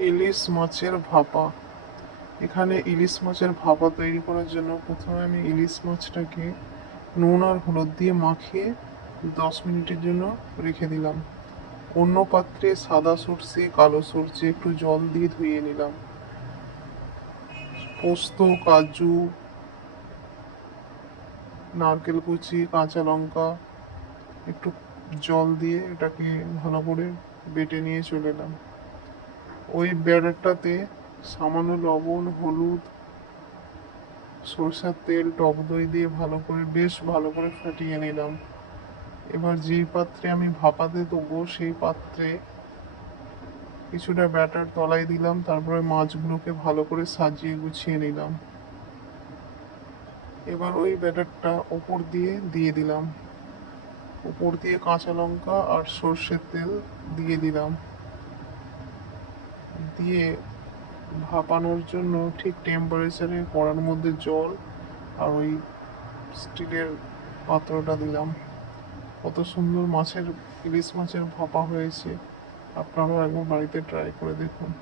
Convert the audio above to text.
ইলিশ মাছের ভাপা। এখানে ইলিশ মাছের ভাপা তৈরি করার জন্য প্রথমে আমি ইলিশ মাছটাকে নুন আর হলুদ দিয়ে মাখিয়ে 10 মিনিটের জন্য রেখে দিলাম। অন্য পাত্রে সাদা সর্ষে, কালো সর্ষে একটু জল দিয়ে ধুয়ে নিলাম। পোস্ত, কাজু, নারকেল কুচি, কাঁচা লঙ্কা একটু জল দিয়ে এটাকে ভালো করে বেটে নিয়ে চলে এলাম। ওই ব্যাটারটাতে সামান্য লবণ, হলুদ, সরষের তেল, টক দই দিয়ে বেশ ভালো করে ফাটিয়ে নিলাম। এবার যেই পাত্রে আমি ভাপাতে দেবো সেই পাত্রে কিছুটা ব্যাটার তলায় দিলাম, তারপরে মাছগুলোকে ভালো করে সাজিয়ে গুছিয়ে নিলাম। এবার ওই ব্যাটারটা ওপর দিয়ে দিয়ে দিলাম। উপর দিয়ে কাঁচা লঙ্কা আর সর্ষের তেল দিয়ে দিলাম। দিয়ে ভাপানোর জন্য ঠিক টেম্পারেচারে কড়ার মধ্যে জল আর ওই স্টিলের পাত্রটা দিলাম। কত সুন্দর ইলিশ মাছের ভাপা হয়েছে। আপনারাও একবার বাড়িতে ট্রাই করে দেখুন।